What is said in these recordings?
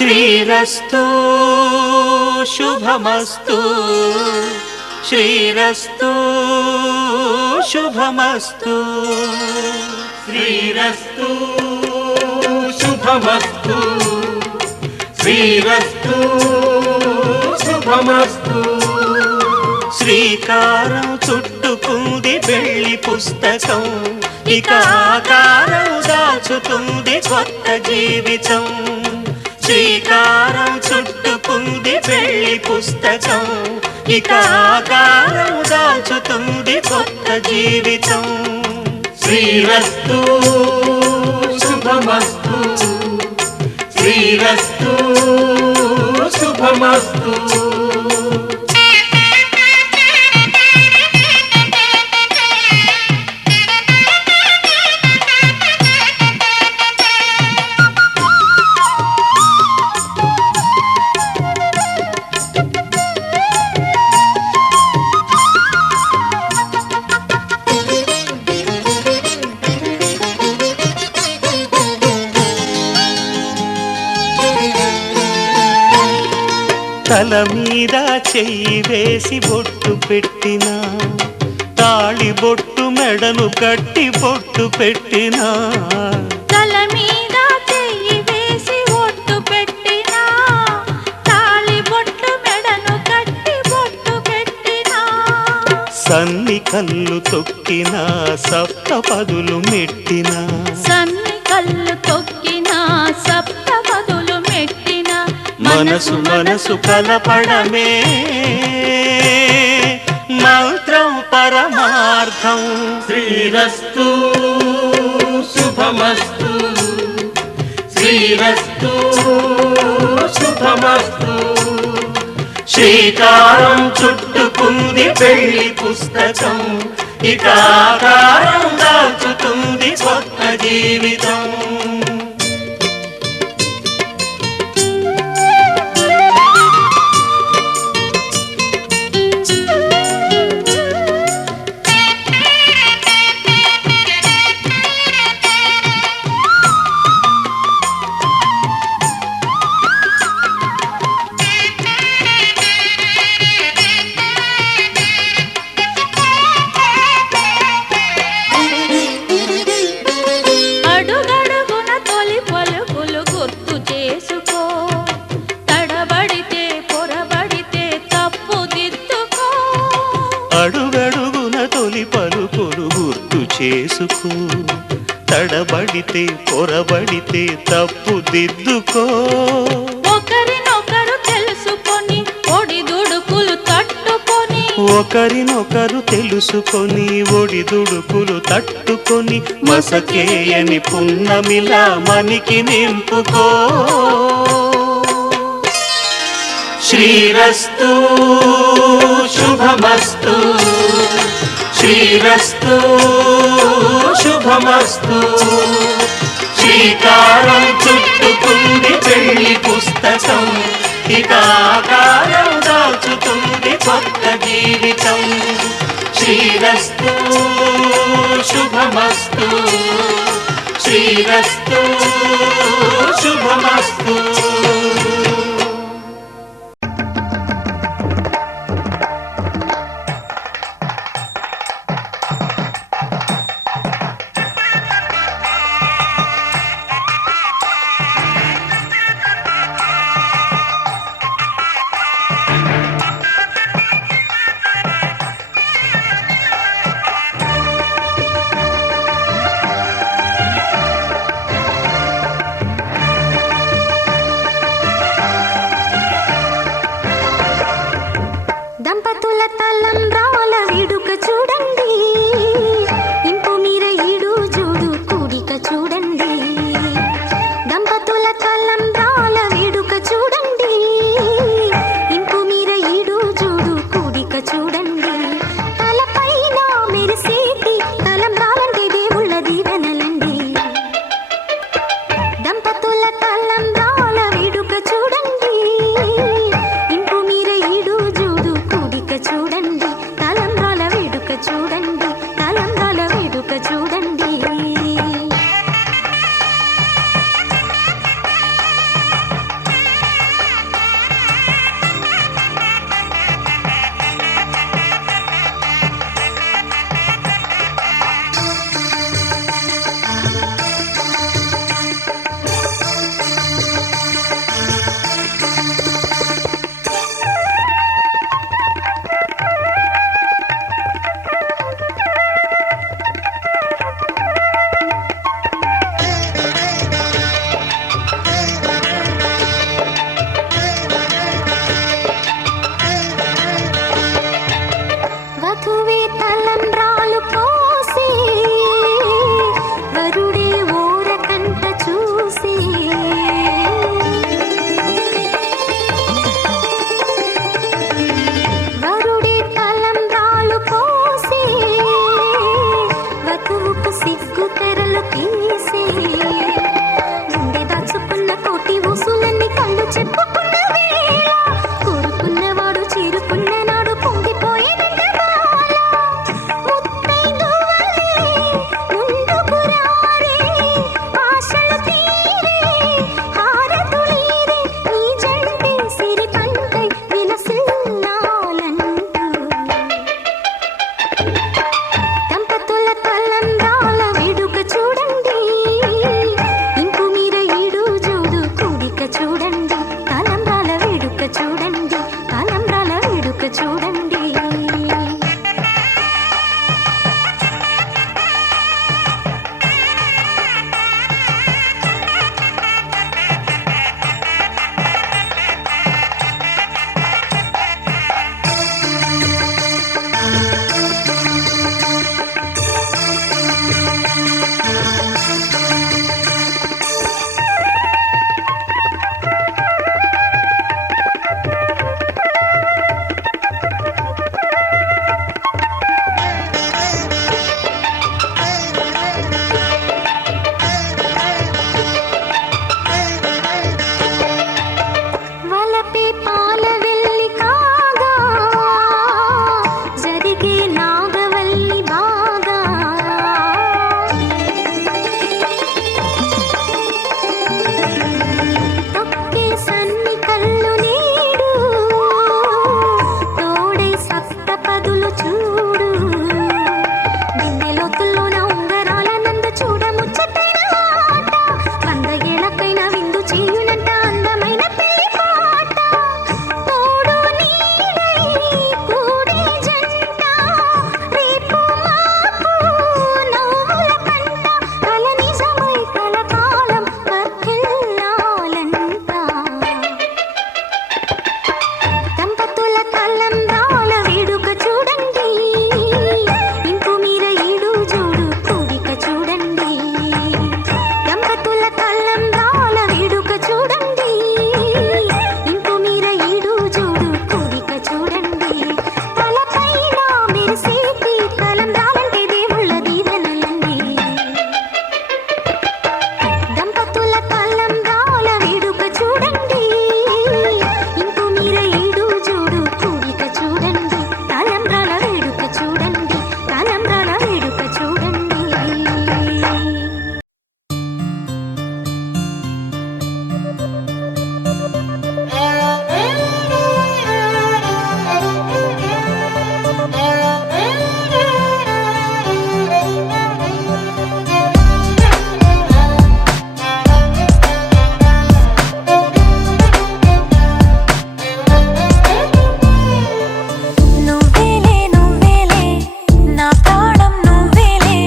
శ్రీరస్తు శుభమస్తు శ్రీరస్తు శుభమస్తు శ్రీరస్తు శుభమస్తు శ్రీరస్తు శుభమస్తు. శ్రీకారం చుట్టుకుంది వెళ్లి పుస్తకం, ఇక ఆకారం దాచుతుంది కొత్త జీవితం. శ్రీకారం చుట్టుకుంది వెళ్లి పుస్తకం, ఇక ఆకారం దాచుతుంది కొత్త జీవితం. శ్రీరస్తు శుభమస్తు శ్రీరస్తు శుభమస్తు. తల మీద చెయ్యి వేసి బొట్టు పెట్టినా, తాళి బొట్టు మెడను కట్టి బొట్టు పెట్టినా. తల మీద చెయ్యి వేసి బొట్టు పెట్టినా, తాళి బొట్టు మెడను కట్టి బొట్టు పెట్టినా. సన్ని కళ్ళు తొక్కినా, సప్తపదులు మెట్టినా. సన్ని కళ్ళు తొక్కినా, సప్తపదులు మెట్టినా. మనసు మనసు కలపడమే మంత్రం పరమార్థం. శ్రీరస్తు శుభమస్తు శ్రీరస్తు శుభమస్తు. శ్రీకారం చుట్టుకుంది పెళ్లి పుస్తకం, ఇక ఆకారం దాచుతుంది కొత్త జీవితం. అడుగడుగున తొలి పలుకులు గుర్తు చేసుకో, తడబడితే పొరబడితే తప్పు దిద్దుకో. ఒకరినొకరు తెలుసుకొని ఒడిదుడుకులు తట్టుకొని, ఒకరినొకరు తెలుసుకొని ఒడిదుడుకులు తట్టుకొని, మసకేయని పున్నమిలా మనికి నింపుకో. శ్రీరస్తు శుభమస్తు శ్రీరస్తు శుభమస్తు. శ్రీకారం చుట్టుకుంది పెళ్లి పుస్తకం, ఇక ఆకారం దాచుతుంది కొత్త జీవితం. శ్రీరస్తు శుభమస్తు శ్రీరస్తు శుభమస్తు. వధువే తలంబ్రాలు పోసి వరుడే ఊరకంట చూసి వరుడే తలంబ్రాలు పోసి వధువుకు సిగ్గు తెరలు తీసి గుండె దాచుకున్న కోటి ఊసులన్నీ కళ్ళు చెప్పుకున్న వేళ కోరుకున్నవాడు చేరుకున్న నాడు పొంగిపోయేదంట బాల ముత్తైదువలే ముందుకు రారే ఆశలు తీరే హారతులీరే నీ జంటే సిరి పంటై విలసిల్లాలంటూ దంపతుల తలంబ్రాల వేడుక చూడండి ఇంకు మీర ఈడు జోడు కూడిక చూడండి తలంబ్రాల వేడుక చూడండి తలంబ్రాల వేడుక చూడండి వలపే పాల వెల్లి కాగా జరిగే నాగవల్లి బాగా తొక్కే సన్ని కళ్ళు నీడు తోడై సప్త పదులు చూడు బిందెలోతుల్లోన ఉంగరాల నంద చూడ ముచ్చటైన ఆట 100 ఏళ్లకైనా విందు చేయునంట అందమైన పెళ్లి పాట తోడు నీడై కూడే జంట రేపు మాపు నవ్వుల కంట కల నిజమై కలకాలం వర్ధిల్లాలంట దంపతుల తలంబ్రాల వేడుక చూడండి ఇంకు మీర ఈడు జోడు కూడిక చూడండి దంపతుల తలంబ్రాల వేడుక చూడండి ఇంకు మీర ఈడు జోడు కూడిక చూడండి తలపైన మెరిసేటి తలంబ్రాలంటే దేవుళ్ళ దీవెనలండి దంపతుల తలంబ్రాల వేడుక చూడండి ఇంకు మీర ఈడు జోడు కూడిక చూడండి తలంబ్రాల వేడుక చూడండి తలంబ్రాల వేడుక చూడండి నువ్వేలే నువ్వేలే నా ప్రాణం నువ్వేలే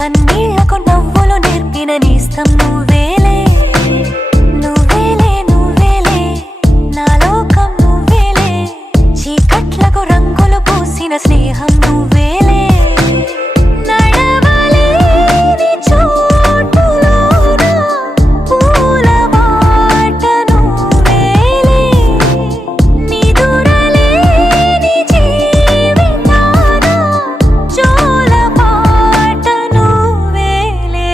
కన్నీళ్లకు నవ్వులు నేర్పిన నేస్తం నువ్వేలే నువ్వేలే నువ్వేలే నా లోకం నువ్వేలే చీకట్లకు రంగులు పూసిన స్నేహం నువ్వేలే నడవలేని చోటులోన పూల బాట నువ్వేలే నిదురలేని జీవితాన జోల పాట నువ్వేలే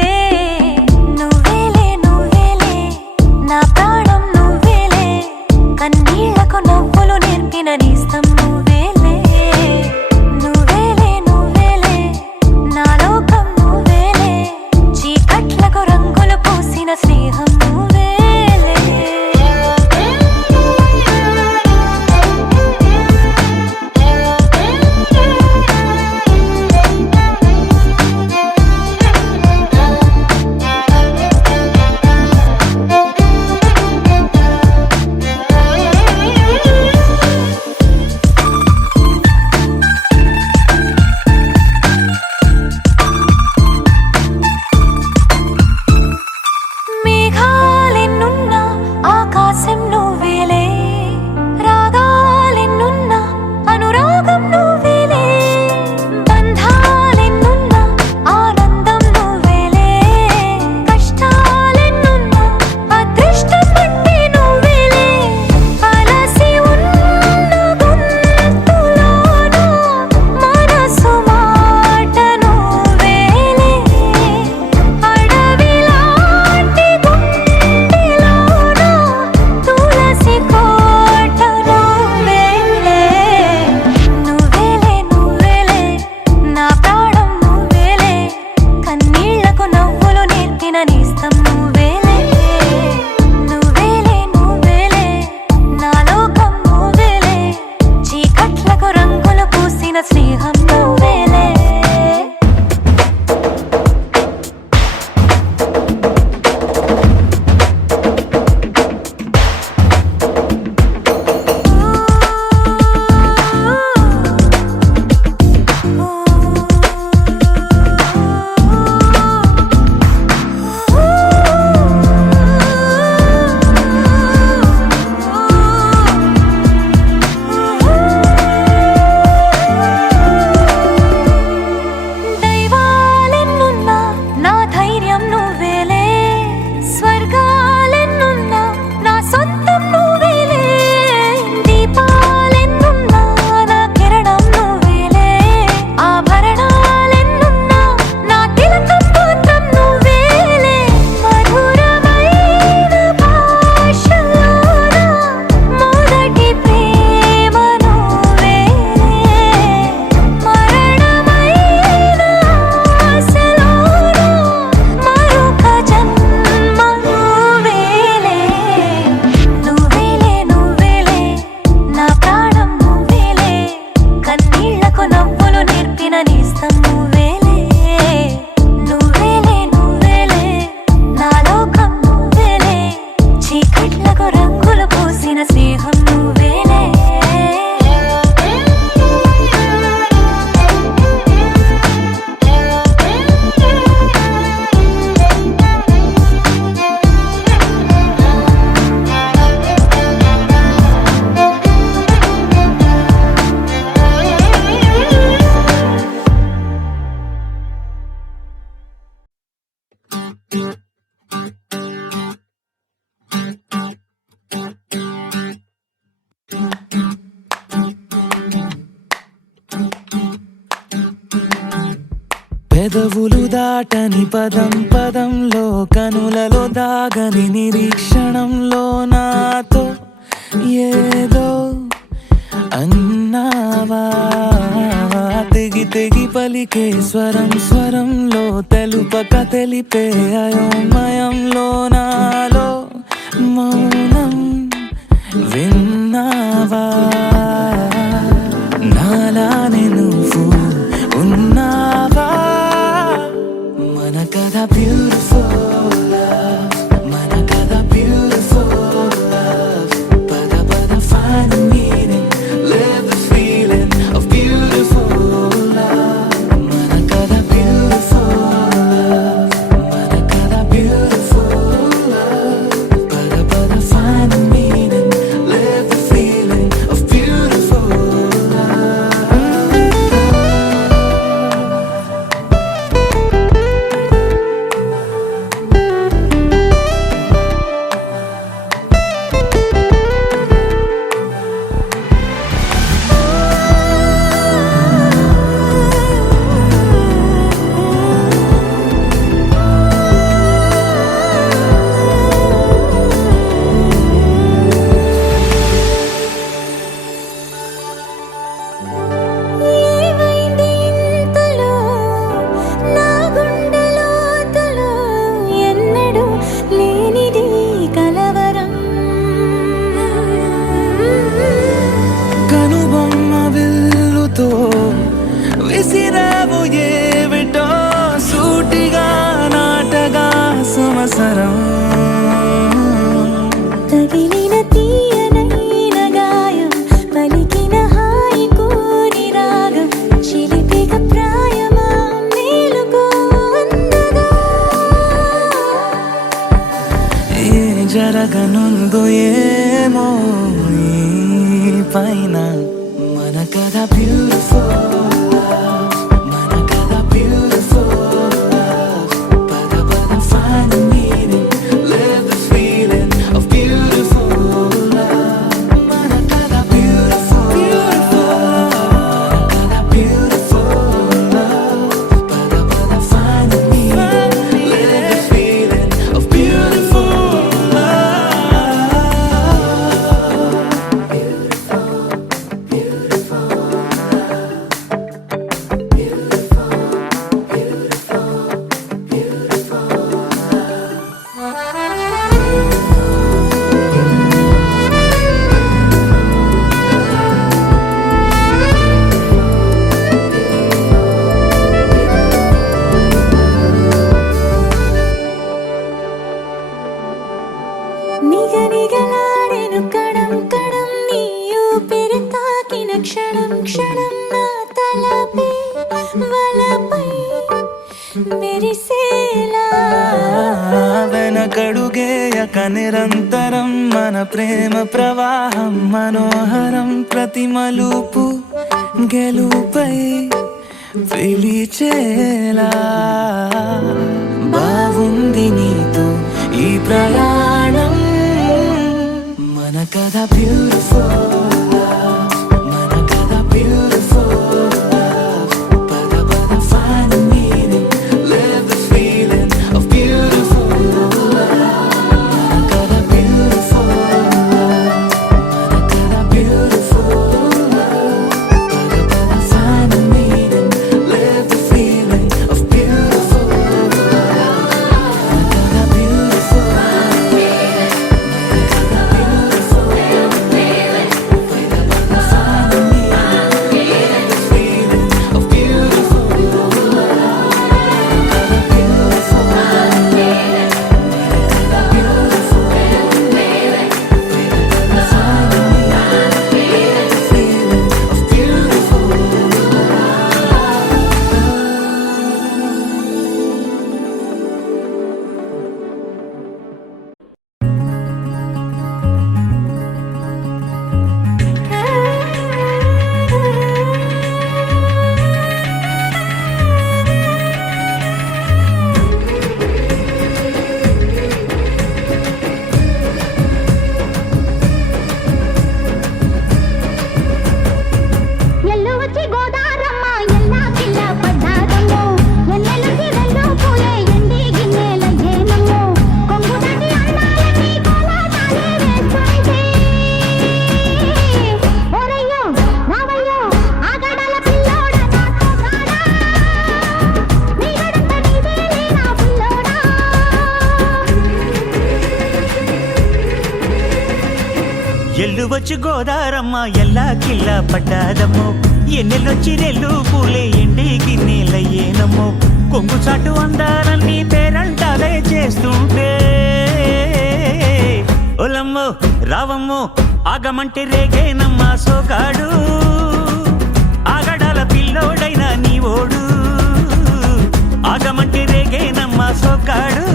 నువ్వేలే నువ్వేలే నా ప్రాణం నువ్వేలే కన్నీళ్లకు నవ్వులు నేర్పిన నేస్తం నువ్వేలే నువ్వేలే స్నేహం నువ్వేలే పెదవులు దాటని పదం పదంలో కనులలో దాగని నిరీక్షణంలో నాతో ఏదో అన్నావా తెగి తెగి పలికే స్వరం స్వరంలో తెలుపక తెలిపే అయోమయంలో నాలో మౌనం విన్నావా నాలానే నువ్వు ఉన్నావా మన కథ బ్యూటిఫుల్ లవ్ మన కథ బ్యూటిఫుల్ లవ్ పద పద find the meaning live the feeling of beautiful love మన కథ beautiful love మన కథ beautiful love పద పద find the meaning live the feeling of beautiful love ఏమైంది ఇంతలో నా గుండెలోతులో ఎన్నడూ లేనిది కలవరం కనుబొమ్మ విల్లుతో విసిరావు ఏవిటో సూటిగా నాటగా సంవత్సరం తగిలిన తీయనైన గాయం పలికిన హాయి కోరి రాగం చిలిపిక ప్రాయమా మేలుకో అందగా ఏ జరగనుందో ఏమో ఈ పైన మన కథ బ్యూటిఫుల్ లవ్ మన కథ బ్యూటిఫుల్ లవ్ పద పద find the meaning live the feeling of beautiful love మన కథ beautiful మన కథ beautiful love పద పద find the meaning live the feeling of beautiful love మెరిసేలా వెనకడుగేయక నిరంతరం మన ప్రేమ ప్రవాహం మనోహరం ప్రతి మలుపు గెలుపై పిలిచేలా బాగుంది నీతో ఈ ప్రయాణం మన కథ బ్యూటిఫుల్ మన కథ బ్యూటిఫుల్ పద పద find the meaning live the feeling of beautiful మన కథ beautiful మన కథ beautiful పద పద find the meaning live the feeling of beautiful మన కథ beautiful ఎల్లు వచ్చి గోదారమ్మ ఎల్లా కిల్ల పడ్డాదమ్మో ఎన్నెలుంది రెండు పూలే ఎండి గిన్నెల ఏనమ్మో కొంగు దాటి అన్నాలని కోలాటాలే వేస్తుంటే ఓరయ్యో రావయ్యో ఆగడాల పిల్లోడ నాతో కాడా నీ గడంత నీదేలే నా పిల్లోడా ఎల్లు వచ్చి గోదారమ్మ ఎల్లా కిల్ల పడ్డాదమ్మో ఎన్నెల్లొచ్చి రెల్లు పూలే ఎండి గిన్నెలయ్యేనమ్మో కొంగు చాటు అందాలన్నీ పేరంటాలే చేస్తుంటే ఒలమ్మో రావమ్మో ఆగమంటే రేగేనమ్మ సోగాడు ఆగడాల పిల్లోడైన నీ ఓడు ఆగమంటే రేగేనమ్మ సోగాడు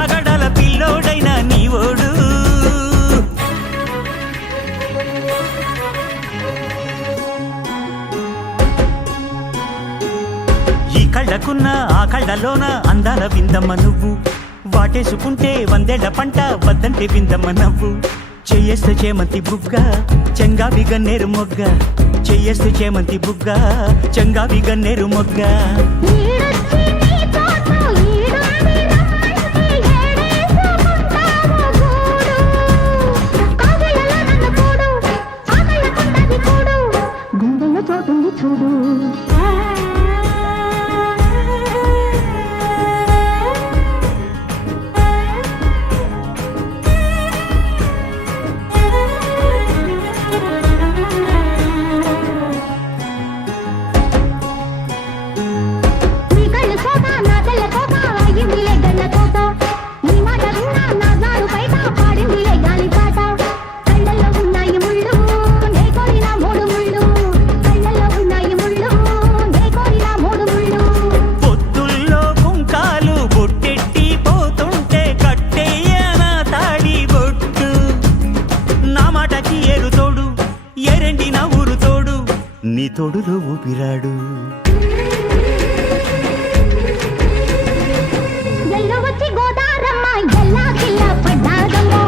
ఆగడాల పిల్లోడైన నీ ఓడు ఈ కళ్ళకున్న ఆ కళ్ళలోన అందాల విందమ్మ నువ్వు వాటేసుకుంటే వందేళ్ల పంట వద్దంటే విందమ్మ నవ్వు చెయ్యేస్తే చేమంతి బుగ్గ చెంగావి గన్నేరు మొగ్గ చెయ్యేస్తే చేమంతి బుగ్గ చెంగావి గన్నేరు మొగ్గ ఈడొచ్చి నీ తోట ఈడుంది రమ్మంటే ఏడేసుకుంటావు గూడు కాగలలో నన్ను కూడు ఆకళ్ళకుంటది కూడు గుండెలో చోటుంది చూడు నీ కళ్ళు కోట నా తెల్ల కోట అయ్యిందిలే గన్న కోట నీ మాట విన్నా నా జారు బయట పాడిందిలే గాలి పాట కళ్ళల్లో ఉన్నాయి ముళ్ళు నే కోరిన మూడు ముళ్ళు కళ్ళల్లో ఉన్నాయి ముళ్ళు నే కోరిన మూడు ముళ్ళు పొత్తుల్లో కుంకాలు బొట్టెట్టి పోతుంటే కట్టేయన తాడి బొట్టు నా మాటకి ఏరు తోడు ఎరండి నా ఊరు తోడు నీ తోడులో ఊపిరాడు ఎల్లు వచ్చి గోదారమ్మ ఎల్లా కిల్ల పడ్డాదమ్మో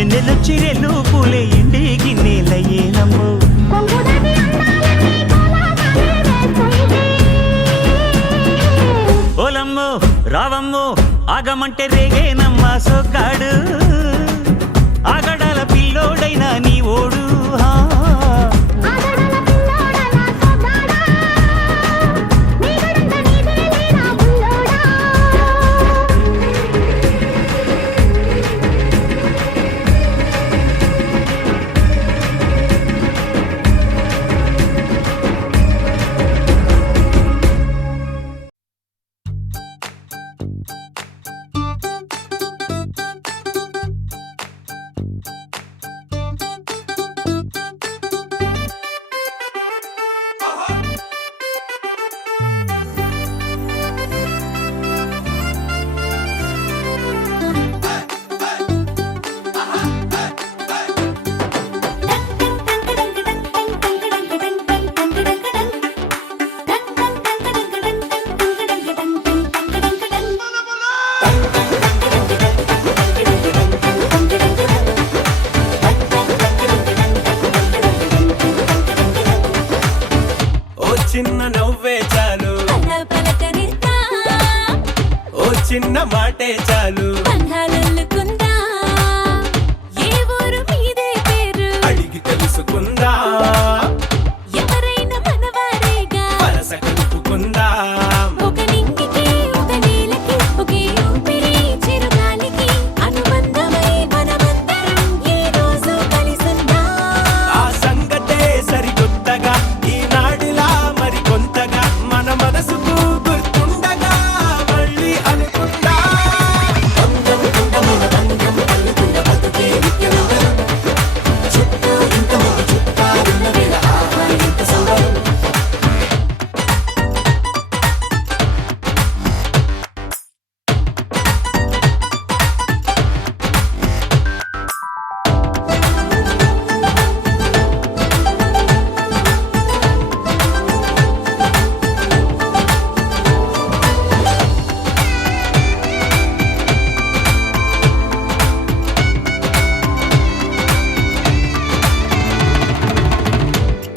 ఎన్నెలొచ్చి రెల్లు పూలే ఎండి గిన్నెలయ్యేనమ్మో కొంగు దాటి అందాలని కోలాటాలే వేస్తుంటే ఓలమ్మో రావమ్మో ఆగమంటే రేగేనమ్మ సొగ్గాడు ఆగడాల పిల్లోడైన నీ ఓడు ఆగడాల పిల్లోడ నా సోగాడా నీ గడంత నీదేలే నా పిల్లోడా చిన్న నవ్వే చాలు అలా పలకరిద్దా ఓ చిన్న మాటే చాలు బంధాలల్లుకుందా ఏ ఊరు మీదే పేరు అడిగి తెలుసుకుందా ఎవరైనా మనవారేగా వరస కలుపుకుందా ఒక నింగికి ఒక నేలకి ఒకే ఊపిరి చిరుగాలికి అనుబంధమై మనమందరం ఈ రోజు కలిసుందా ఆ సంగతే సరికొత్తగా ఈనాడిలా మరి కొంతగా మన మనసుకు గుర్తుండగా మళ్ళీ అనుకుందా బంధం బంధమైన బంధం అల్లుకున్న బతుకే నిత్యనందనం చుట్టూ ఇంతమంది చుట్టాలున్న వేళ ఆహా ఎంత సంబరం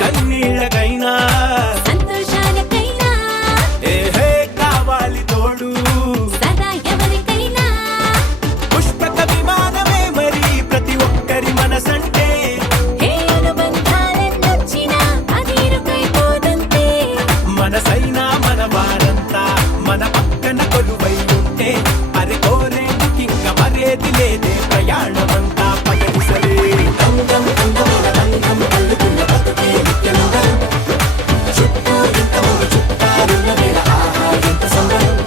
కన్నీళ్ళకైనా సంతోషాలకైనా ఏహే కావాలి తోడు సదా ఎవరికైనా పుష్పక విమానమే మరి ప్రతి ఒక్కరి మనసంటే ఏ అనుబంధాలెన్నొచ్చినా అది ఇరుకైపోదంతే మనసైనా మన వారంతా మన పక్కన కొలువై ఉంటే అరి కోరేందుకింక మరేది లేదే ప్రయాణమంతా పగలిసలే బంధం బంధమైన బంధం అల్లుకున్న బతుకే నిత్యనందనం చుట్టూ ఇంతమంది చుట్టాలున్న వేళ ఆహా ఎంత సంబరం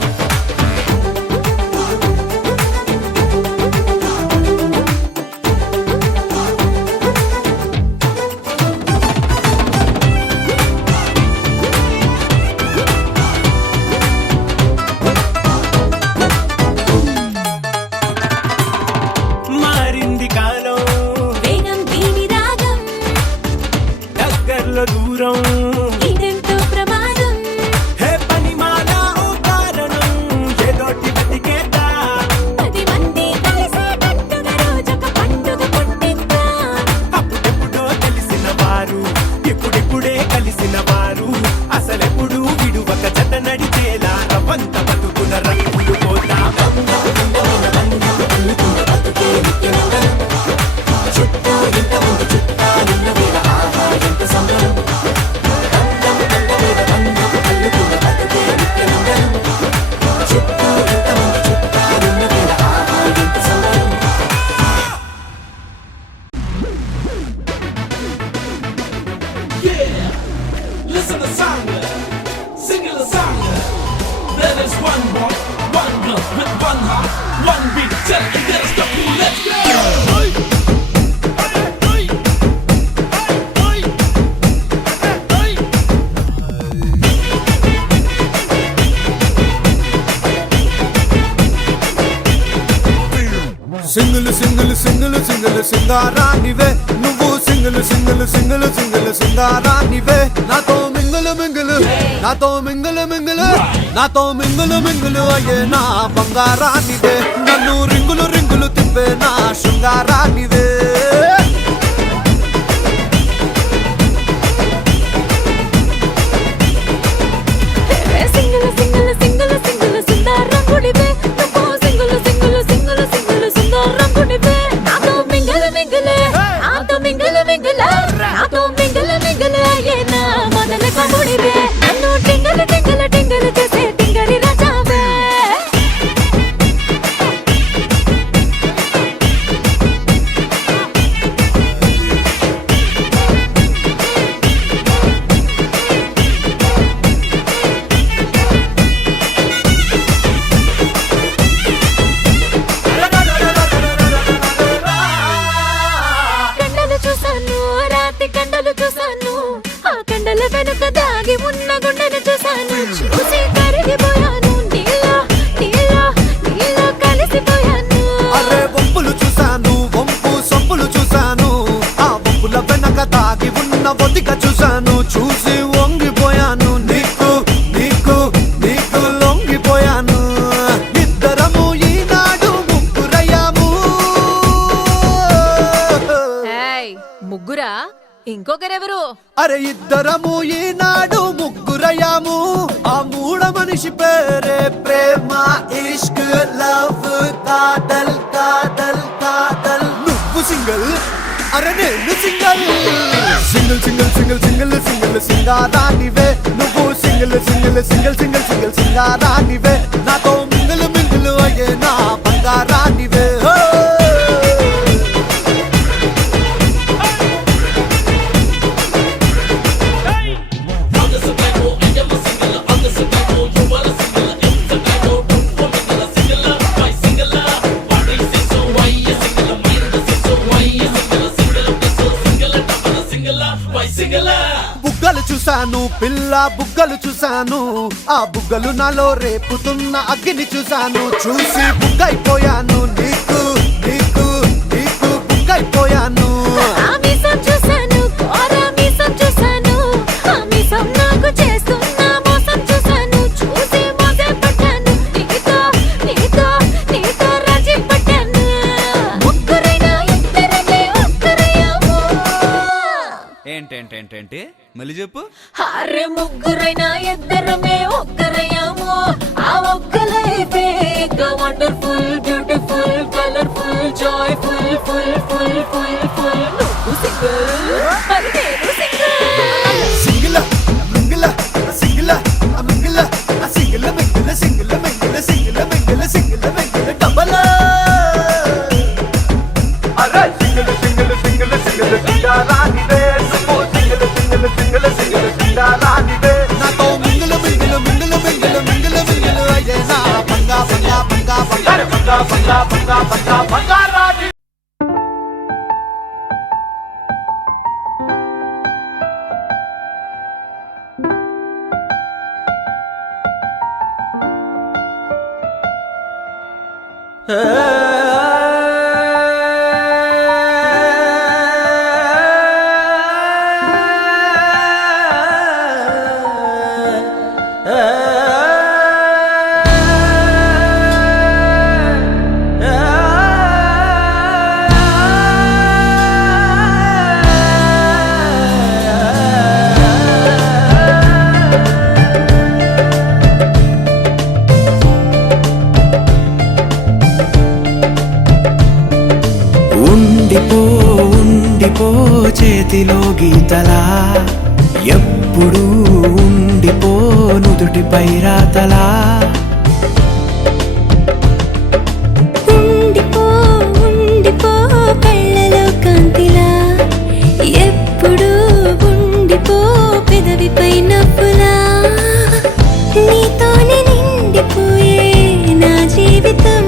మారింది కాలం వేగం దీని రాగం దగ్గర్లో దూరం ఇదెంతో ప్రమాదం హే పనిమాల ఓ కారణం ఏదోటి బతికేదా 10 మంది కలిసేటట్టుగా రోజొక పండుగ పుట్టిద్దా అప్పుడెప్పుడో తెలిసిన వారు ఇప్పుడిప్పుడే కలిసిన వారు అసలెప్పుడు విడువక జత నడిచేలా రవంత బతుకుల రంగులు పోతా బంధం బంధమైన బంధం అల్లుకున్న బతుకే నిత్యనందనం చుట్టూ ఇంతమంది చుట్టాలున్న వేళ ఆహా ఎంత సంబరం బంధం బంధమైన బంధం అల్లుకున్న బతుకే నిత్యనందనం చుట్టూ ఇంతమంది చుట్టాలున్న వేళ ఆహా ఎంత సంబరం Listen to song, sing the song. There is one boy, one girl with one heart, one beat. Tell me there's the cool. Let's go. Hey, hey, hey, hey, hey. Single single single single సింగారానివే నువ్వు single single single single సింగారానివే నాతో mingle mingle నాతో mingle mingle నాతో mingle mingle అయ్యే నా బంగారానివే నన్ను రింగులు రింగులు తిప్పే నా శృంగారానివే సింగిల్ సింగిల్ సింగిల్ సింగిల్ సుందరంగుడివే నువ్వు సింగిల్ సింగిల్ సింగిల్ సింగిల్ సుందరంగుడివే నాతో మింగిల్ మింగిల్ నాతో మింగిల్ మింగిల్ నాతో మింగిల్ మింగిల్ అయ్యే నా మొదల కముడివే నన్ను టింగల్ టింగల్ టింగల్ చేసే టింగరి రాజావే కండలు చూసాను రాతి కండలు చూసాను ఆ కండల వెనుక దాగి ఉన్న గుండెను చూసాను చూసి కరిగిపోయాను నీలో నీలో నీలో కలిసిపోయాను అరే వంపులు చూశాను వంపు సొంపులు చూశాను ఆ వంపుల వెనక దాగి ఉన్న ఒదిక చూశాను చూసి వంగిపోయాను నీకు నీకు నీకు లొంగిపోయాను ఇద్దరము ఈనాడు ముగ్గురయ్యాము ముగ్గురా ఇంకొకరెవరు? అరే ఇద్దరము ఈనాడు ముగ్గుర మనిషి పేరే ప్రేమ ఇష్క్ లవ్ కాదల్ కాదల్ కాదల్ నువ్వు సింగిల్ అరే నేను single single single single single single సింగారానివే నువ్వు single single single single single సింగారానివే నాతో మింగిల్ మింగిల్ అయ్యే నా బంగారానివే బుగ్గలు చూశాను పిల్ల బుగ్గలు చూశాను ఆ బుగ్గలు నాలో రేపుతున్న అగ్గిని చూశాను చూసి బుగ్గైపోయాను నీకు నీకు నీకు బుగ్గైపోయాను ఆమిసం చూశాను కోరామిసం చూశాను ఆమిసం నాకు చేస్తున్న మోసం చూశాను చూసి మోసే పట్టాను నీతో నీతో నీతో రాజీ పట్టాను ముగ్గురైనా ఇద్దరమే ఒక్కరయ్యాము ఏంటేంటేంటేంటి మళ్ళీ చెప్పు అరే ముగ్గురైనా ఇద్దరమే ఒక్కరయ్యాము ఆ ఒక్క లైఫే wonderful beautiful colourful joyful full full full full నువ్వు సింగిల్ మరి నేను single single single single single single single single single single single double అరే సింగిల్ సింగిల్ సింగిల్ సింగిల్ సింగారానివే నువ్వు సింగిల్ సింగిల్ సింగిల్ సింగిల్ సింగారానివే నాతో mingle mingle mingle mingle mingle mingle అయ్యే నా బంగా బంగా బంగా బంగా బంగా బంగా బంగా బంగా బంగారాని ఉండిపో ఉండిపో చేతిలో గీతలా ఎప్పుడు ఉండిపో నుదుటిపై రాతలా ఉండిపో ఉండిపో కళ్ళలో కాంతిలా ఎప్పుడు ఉండిపో పెదవిపై నవ్వులా నీతోనే నిండిపోయే నా జీవితం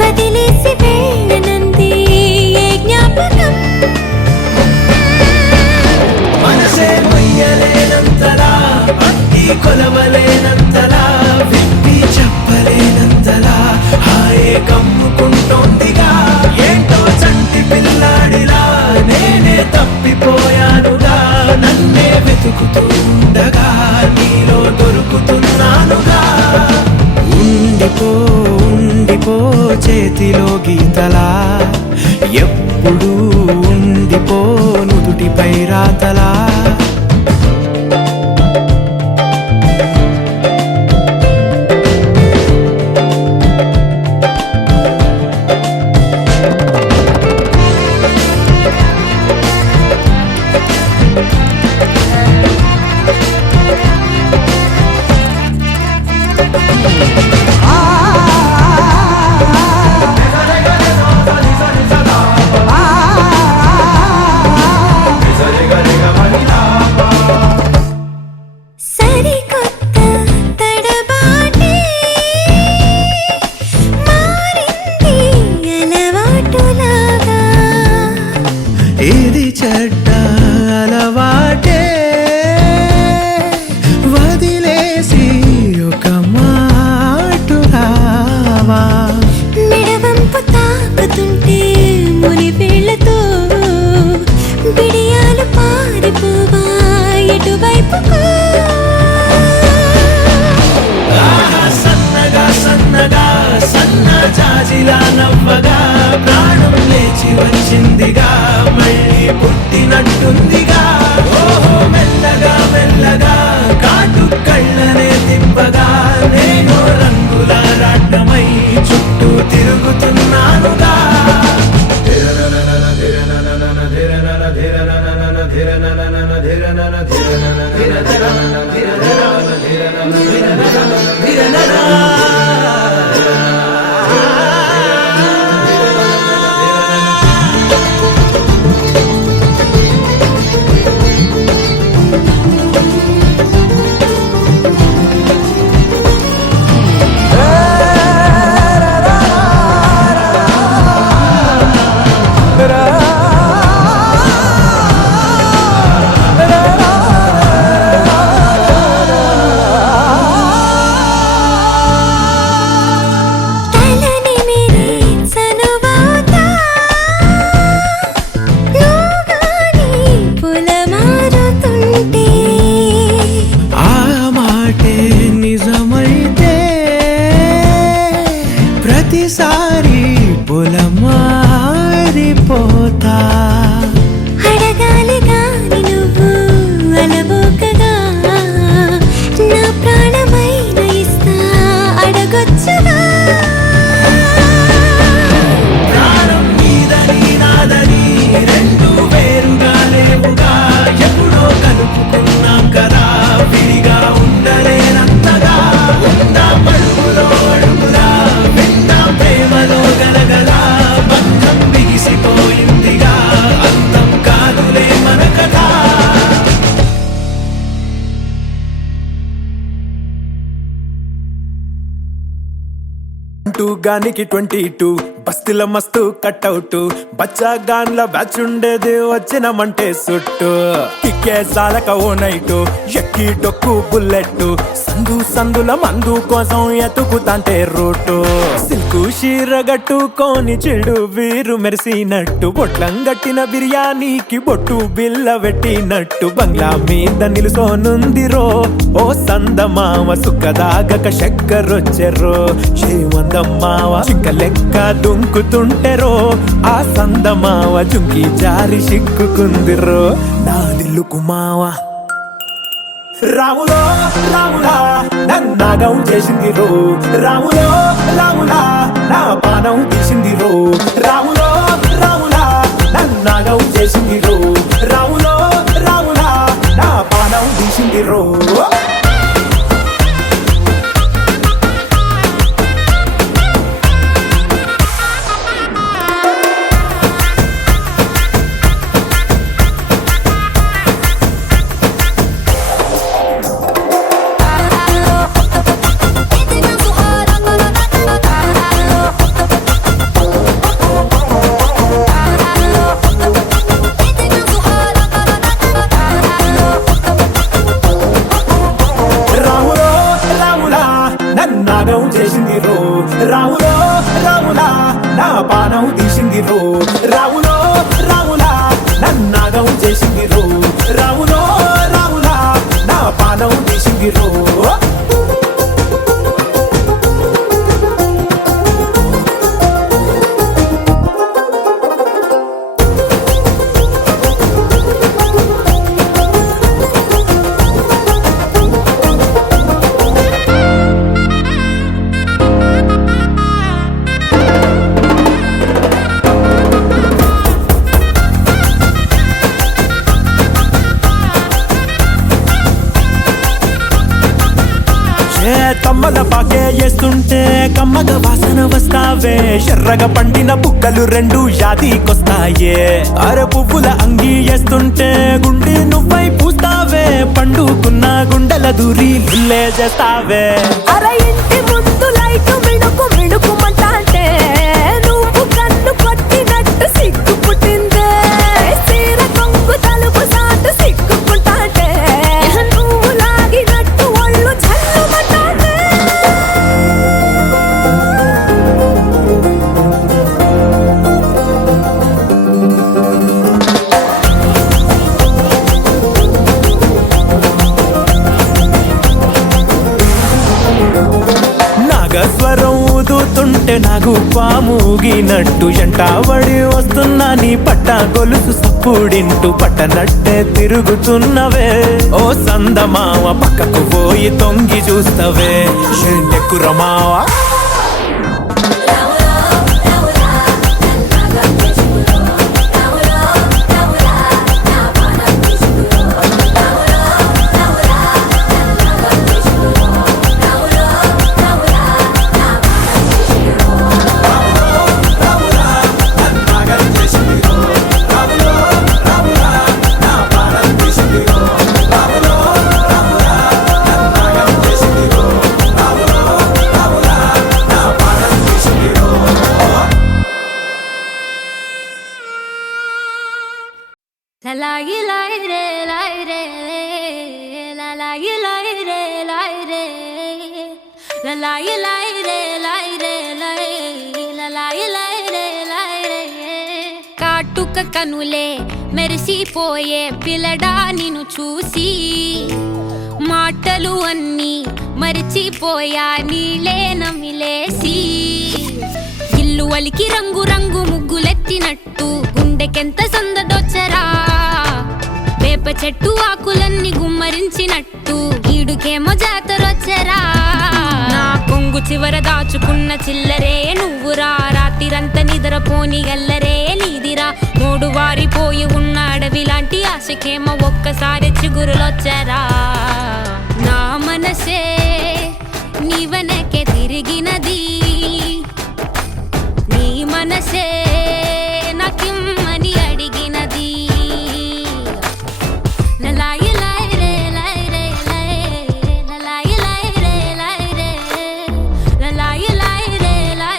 వదిలేసి వెళ్ళనంది ఏ జ్ఞాపకం మనసే మొయ్యలేనంతలా అట్టి కొలవలేనంతలా విప్పి చెప్పలేనంతలా హాయే కమ్ముకుంటోందిగా ఏంటో చంటి పిల్లాడిలా నేనే తప్పిపోయానుగా నన్నే వెతుకుతుండగా నీలో దొరుకుతున్నానుగా ఉండిపో ఉండిపో చేతిలో గీతలా ఎప్పుడు ఉండిపో నుదుటిపై రాతలా సరికొత్త తడబాటే మారింది అలవాటులాగా ఇది చెడ్డ అలవాటే వదిలేసి ఒక మాటు రావా మెడవంపు తాకుతుంటే ముని వేళ్లతో బిడియాలు పారిపోవా ఎటువైపుకు సన్నగా సన్నగా సన్న జాజిలా నవ్వగా ప్రాణం లేచి వచ్చిందిగా మళ్ళీ పుట్టినట్టుందిగా ఓహో మెల్లగా మెల్లగా కాటు కళ్ళనే తిప్ప చింటూ గానికి 22 బస్తిల మస్తు కట్అవుట్ బచ్చా గాన్ల బ్యాచ్ ఉండేది వచ్చినమంటే సుట్టు కిక్కే సాలక ఓ నైటు ఎక్కి డొక్కు బుల్లెట్ సందుల మందు కోసం ఎతుకుతాంటే రూటు సిల్కు షీర గట్టుకోని చెడు వీరు మెరిసినట్టు బొట్లం గట్టిన బిర్యానీకి బొట్టు బిల్ల పెట్టినట్టు బంగ్లా మీద నిలుసోనుందిరో ఓ సందమావ సుఖదాగక చక్కరొచ్చెరో శ్రీమందమ్మావ చింక లెక్క దుంకుతుంటెరో ఆ సందమావ చుంకి జారి సిక్కుకుందిరో నా దిల్లుకు మావా రాములో రాములా నన్నాగం చేసింది రో రాములో రాములా నా పానం తీసింది రో రాములో రాములా నన్నాగం చేసింది రో రాములో రాములా నా పానం తీసింది రో నాగం చేసింది రో రాములో రాములా నా పానం తీసింది రో రాములో రాములా నన్నాగం చేసింది రో రాములో రాములా నా పానం తీసింది రో తమ్మల పాకే వేస్తుంటే కమ్మగ వాసన వస్తావే ఎర్రగా పండిన బుక్కలు రెండు యాదికొస్తాయే అర పువ్వుల అంగి వేస్తుంటే గుండె నువ్వై పూస్తావే పండుకున్న గుండెల దూరి లుల్లే చేస్తావే అర ఇంటి ముందు లైట్ మిణుకు మిణుకుమంటే నువ్వు కన్ను కొట్టినట్టు సిగ్గు పుట్టిందే సీర కొంగు తలుపు సాటు సిగ్గుకుంటాంటే నువ్వు లాగినట్టు ఒళ్ళు జల్లుమంటాంటే నాగస్వరం ఊదుతుంటే నాకు పాముగినట్టు ఎంటావడి వస్తున్నా నీ పట్ట గొలుసు సప్పుడింటూ పట్టనట్టే తిరుగుతున్నవే ఓ సందమావ పక్కకు పోయి తొంగి చూస్తవే ఎక్కురమావా లాయి లాయి రే లాయి రే లాయి లాయి రే లాయి రే లాయి లాయి రే లాయి రే లాయి లాయి రే లాయి రే కాటుక కనులే మెరిసిపోయే పిల్లడా నిన్ను చూసి మాటలు అన్నీ మరిచిపోయా నీలే నమిలేసి ఇల్లు వలికి రంగు రంగు ముగ్గులెత్తినట్టు గుండెకెంత సందడొచ్చరా వేప చెట్టు ఆకులన్నీ గుమ్మరించినట్టు ఈడుకేమో జాతరొచ్చరా నా కొంగు చివర దాచుకున్న చిల్లరే నువ్వురా రాత్రిరంతా నిద్రపోని గల్లరే నీదిరా మూడు వారిపోయి ఉన్న అడవి లాంటి ఆశకేమో ఒక్కసారి చిగురులొచ్చరా నా మనసే నీ వెనకే తిరిగినది నీ మనసే నాకిమ్మని అడిగినది లలాయి లాయి రే లాయి రే లలాయి లాయి రే లాయి రే లలాయి లాయి రే లాయి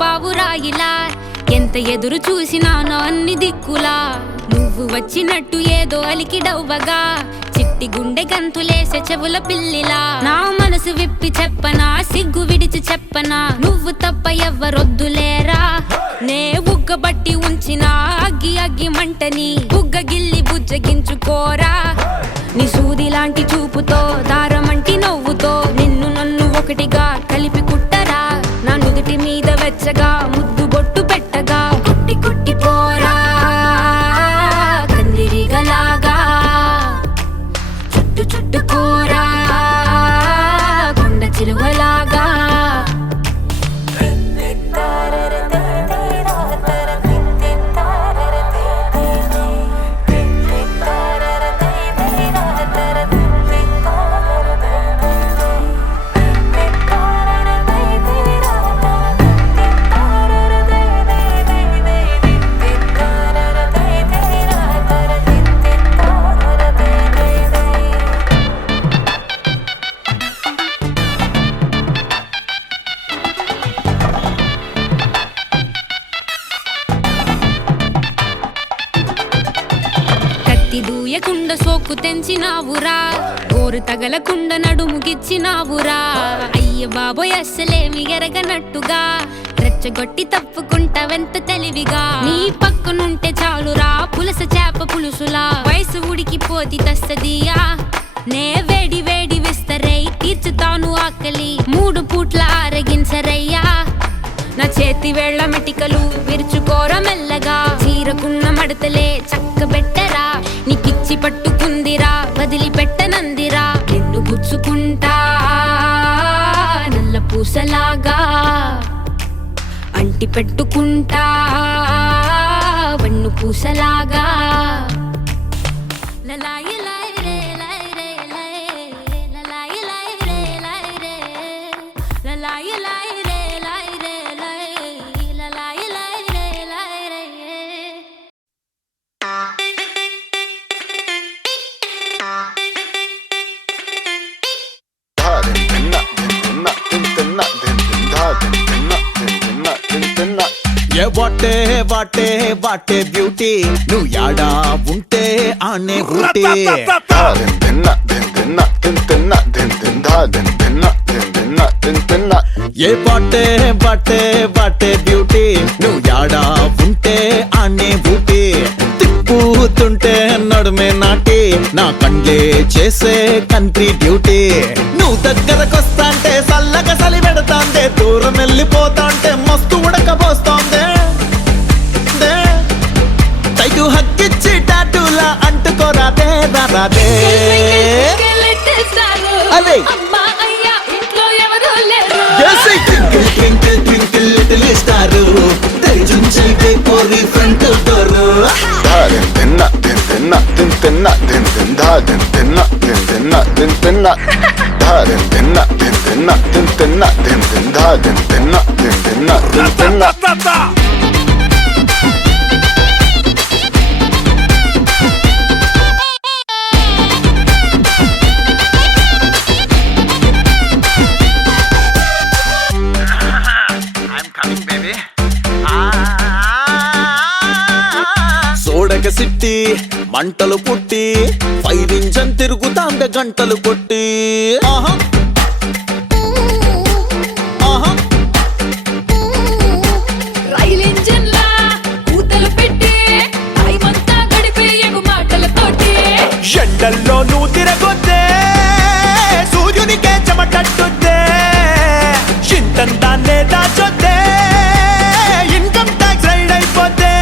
పావురాయిలా ఎంత ఎదురు చూసినానో అన్ని దిక్కులా నువ్వు వచ్చినట్టు ఏదో అలికిడవ్వగా చిట్టి గుండె గంతులేసే చెవుల పిల్లిలా నా మనసు విప్పి చెప్పనా సిగ్గు విడిచి చెప్పనా నువ్వు తప్ప ఎవ్వరొద్దులేరా నే బుగ్గబట్టి ఉంచిన అగ్గి అగ్గి మంటని బుగ్గ గిల్లి బుజ్జగించుకోరా నీ సూది లాంటి చూపుతో దారమంటి నవ్వుతో నిన్ను నన్ను ఒకటిగా కలిపి కుట్టరా నా నుదుటి మీద వెచ్చగా ముద్దు బొట్టు పెట్టగా కుట్టి కుట్టి పోరా కందిరిగలాగా చుట్టు చుట్టుకోరా కొండ చిలువలాగా దూయకుండ సోకు తెంచినావురా గోరు తగలకుండ నడుముగిచ్చినావురా అయ్య బాబోయ్ అస్సలేమి ఎరగనట్టుగా రెచ్చగొట్టి తప్పుకుంటా వెంత తెలివిగా నీ పక్కనుంటే చాలురా పులస చేప పులుసులా వయసు ఉడికిపోతి తస్తదియా నే వేడి వేడి విస్తరై తీర్చుతాను ఆకలి 3 పూట్ల ఆరగించరయ్యా నా చేతి వేళ్ల మెటికలు విరుచుకోర మెల్లగా చీరకున్న మడతలే చక్కబెట్టరా నీ పిచ్చి పట్టుకుందిరా వదిలిపెట్టనందిరా నిన్ను గుచ్చుకుంటా నల్ల పూసలాగా అంటి పెట్టుకుంటా వన్ను పూసలాగా లలాయి లాయి రే లాయి రే లాయి లలాయి లాయి రే లాయి రే లలాయి లాయి రే లాయి రే లాయి లలాయి లాయి రే లాయి రే వాటే వాటే వాటే బ్యూటీ నువ్వు యాడా ఉంటే ఆనే ఊటీ ఏ వాటే వాటే వాటే బ్యూటీ నువ్వు యాడా ఉంటే ఆనే ఊటీ తిప్పుతుంటే నడుమే నాటి నా కండ్లే చేసే కంట్రీ డ్యూటీ నువ్వు దగ్గరకొస్తాంటే సల్లగా సలి పెడతాందే దూరం వెళ్ళిపోతాంటే మస్తు ఉడకబోస్తోందే తైటు హక్కిచ్చి టాటూలా అంటుకోరాదే రాదే అదే twinkle twinkle twinkle little star తెరిచుంచైతే పోరి ఫ్రంట్ డోర్ సోడక సిట్టి మంటలు పుట్టి 5 ఇంజన్ తిరుగుతాందే గంటలు కొట్టి ఆహా ఆహా రైల్ ఇంజిన్ లా కూతలు పెట్టి టైమంతా గడిపే ఎగు మాటలతోటి ఎండల్లో నువ్వు తిరగొద్దే సూర్యునికే చెమటట్టుద్దే ఇంతంతాన్నే దాచొద్దే ఇన్కమ్ ట్యాక్స్ రైడ్ అయిపోద్దే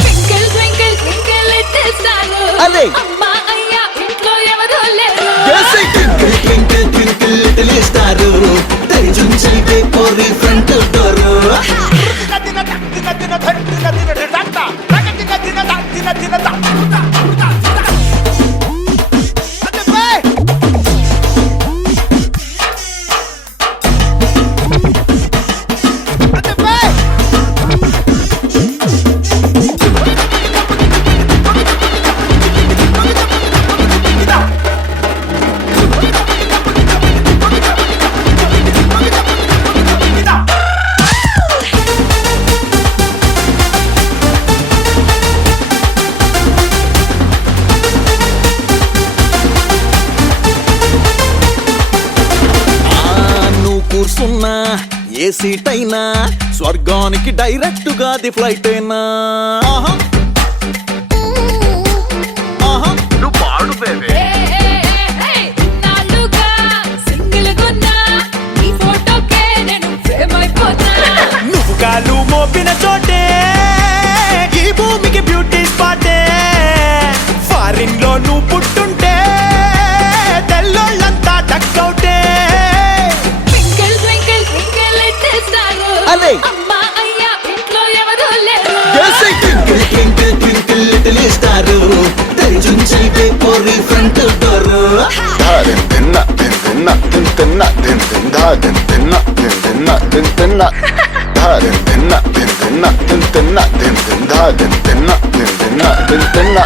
twinkle twinkle twinkle little star అదే అమ్మా అయ్యా ఇంట్లో ఎవరూ లేరు twinkle twinkle twinkle little star తెరిచుంచైతే పోరి ఫ్రంట్ డోర్ సీట్ అయినా స్వర్గానికి డైరెక్ట్ గా ది ఫ్లైట్ అయినా నువ్వు పాడు బేబీ నువ్వు కాలు మోపిన చోటే ఈ భూమికి బ్యూటీ స్పాటే ఫారిన్ లో నువ్వు పుట్టుంటే తెల్లోళ్ళంతా టక్కౌటే అదే twinkle twinkle twinkle little star తెరిచుంచైతే పోరి ఫ్రంట్ డోర్ తిన్న తిన్న తిన్న తిన్న తిన్న తిన్న తిన్న తిన్న తిన్న తిన్న తిన్న తిన్న తిన్న తిన్న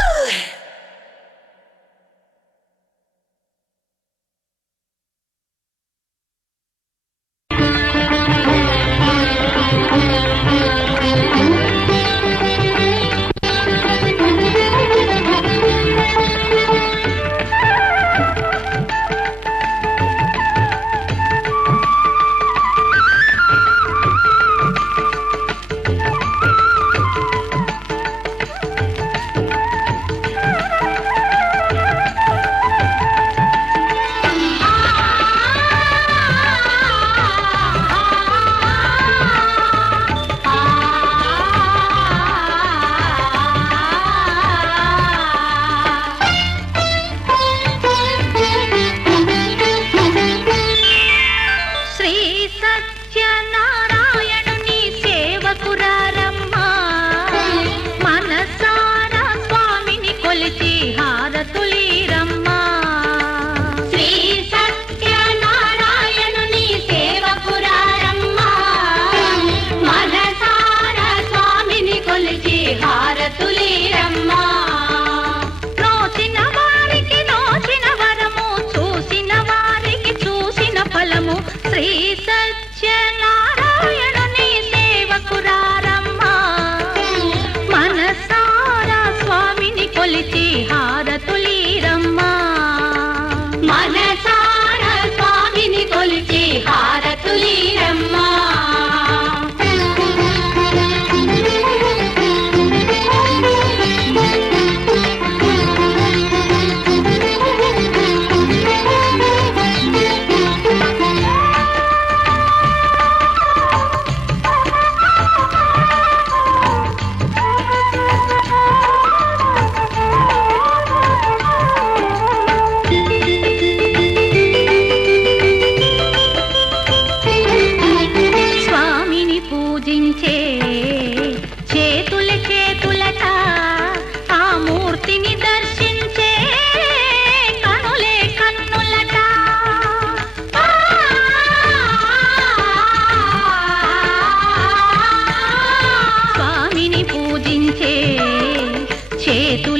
చేతు